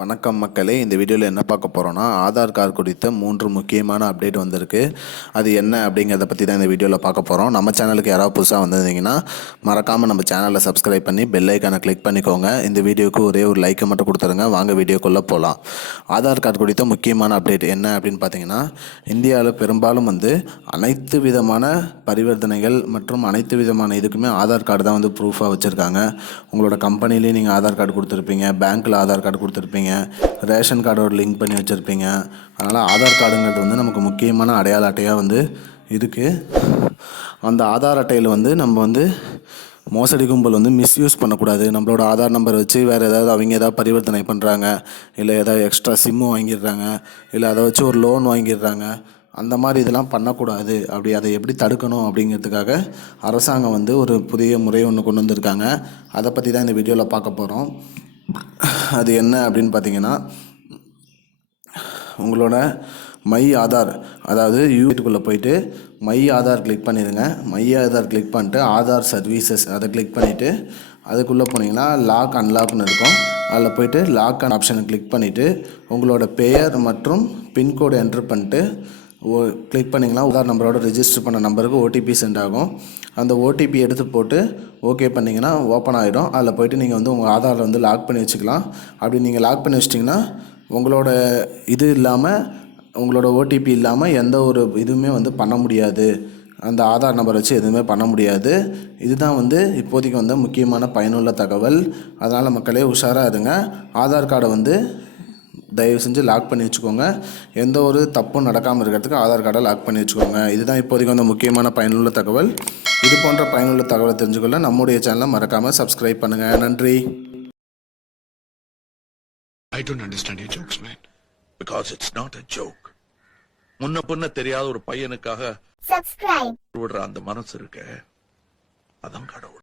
வணக்கம் மக்களே, இந்த வீடியோவில் என்ன பார்க்க போகிறோன்னா ஆதார் கார்டு குறித்த 3 முக்கியமான அப்டேட் வந்திருக்கு. அது என்ன அப்படிங்கிறத பற்றி தான் இந்த வீடியோவில் பார்க்க போகிறோம். நம்ம சேனலுக்கு யாராவது புதுசாக வந்திருந்தீங்கன்னா மறக்காமல் நம்ம சேனலை சப்ஸ்கிரைப் பண்ணி பெல் ஐக்கானை கிளிக் பண்ணிக்கோங்க. இந்த வீடியோவுக்கு ஒரே ஒரு லைக்கை மட்டும் கொடுத்துருங்க. வாங்க வீடியோக்குள்ளே போகலாம். ஆதார் கார்டு குறித்த முக்கியமான அப்டேட் என்ன அப்படின்னு பார்த்தீங்கன்னா, இந்தியாவில் பெரும்பாலும் அனைத்து விதமான பரிவர்த்தனைகள் மற்றும் அனைத்து விதமான இதுக்குமே ஆதார் கார்டு தான் ப்ரூஃபாக வச்சுருக்காங்க. உங்களோட கம்பெனிலேயே நீங்கள் ஆதார் கார்டு கொடுத்துருப்பீங்க, பேங்க்கில் ஆதார் கார்டு கொடுத்துருப்பீங்க, ரேஷன் கார்டோட லிங்க் பண்ணி வச்சுருப்பீங்க. அதனால் ஆதார் கார்டுங்கிறது நமக்கு முக்கியமான அடையாள அட்டையாக இருக்குது. அந்த ஆதார் அட்டையில் நம்ம மோசடி கும்பல் மிஸ்யூஸ் பண்ணக்கூடாது. நம்மளோட ஆதார் நம்பர் வச்சு வேறு அவங்க ஏதாவது பரிவர்த்தனை பண்ணுறாங்க, இல்லை ஏதாவது எக்ஸ்ட்ரா சிம்மு வாங்கிடுறாங்க, இல்லை அதை வச்சு ஒரு லோன் வாங்கிடுறாங்க. அந்த மாதிரி இதெல்லாம் பண்ணக்கூடாது. அதை எப்படி தடுக்கணும் அப்படிங்கிறதுக்காக அரசாங்கம் ஒரு புதிய முறை ஒன்று கொண்டு வந்திருக்காங்க. அதை பற்றி தான் இந்த வீடியோவில் பார்க்க போகிறோம். அது என்ன அப்படின்னு பார்த்தீங்கன்னா, உங்களோட மை ஆதார், அதாவது யூடியூப்குள்ளே போயிட்டு மை ஆதார் கிளிக் பண்ணிடுங்க. மை ஆதார் கிளிக் பண்ணிட்டு ஆதார் சர்வீசஸ் அதை கிளிக் பண்ணிவிட்டு அதுக்குள்ளே போனீங்கன்னா லாக் அன்லாக்னு இருக்கும். அதில் போய்ட்டு லாக் அண்ட் ஆப்ஷனை கிளிக் பண்ணிவிட்டு உங்களோட பெயர் மற்றும் பின்கோடு என்ட்ரு பண்ணிட்டு கிளிக் பண்ணிங்கன்னா ஆதார் நம்பரோட ரிஜிஸ்டர் பண்ண நம்பருக்கு ஓடிபி சென்ட் ஆகும். அந்த ஓடிபி எடுத்து போட்டு ஓகே பண்ணிங்கன்னா ஓப்பன் ஆகிடும். அதில் போய்ட்டு நீங்கள் உங்கள் ஆதாரை லாக் பண்ணி வச்சுக்கலாம். அப்படி நீங்கள் லாக் பண்ணி வச்சிட்டிங்கன்னா உங்களோட இது இல்லாமல், உங்களோட ஓடிபி இல்லாமல் எந்த ஒரு இதுவுமே பண்ண முடியாது. அந்த ஆதார் நம்பர் வச்சு எதுவுமே பண்ண முடியாது. இதுதான் இப்போதைக்கு முக்கியமான பயனுள்ள தகவல். அதனால் மக்களே உஷாராக இருங்க. ஆதார் கார்டை தயவு செஞ்சு லாக் பண்ணி வச்சுக்கோங்க. எந்த ஒரு தப்பும் நடக்காமல் இருக்கிறதுக்கு ஆதார் கார்டை லாக் பண்ணி வச்சுக்கோங்க. இதுதான் இப்போதைக்கு முக்கியமான பயனுள்ள தகவல். இது போன்ற பயனுள்ள தகவலை தெரிஞ்சுக்கொள்ள நம்முடைய சேனலை மறக்காமல் சப்ஸ்கிரைப் பண்ணுங்கள். நன்றி. I don't understand your jokes, man. Because it's not a joke. முன்ன பின்ன தெரியாத ஒரு பையனுக்காக விடுற அந்த மனசு இருக்க, அதான் கடவுள்.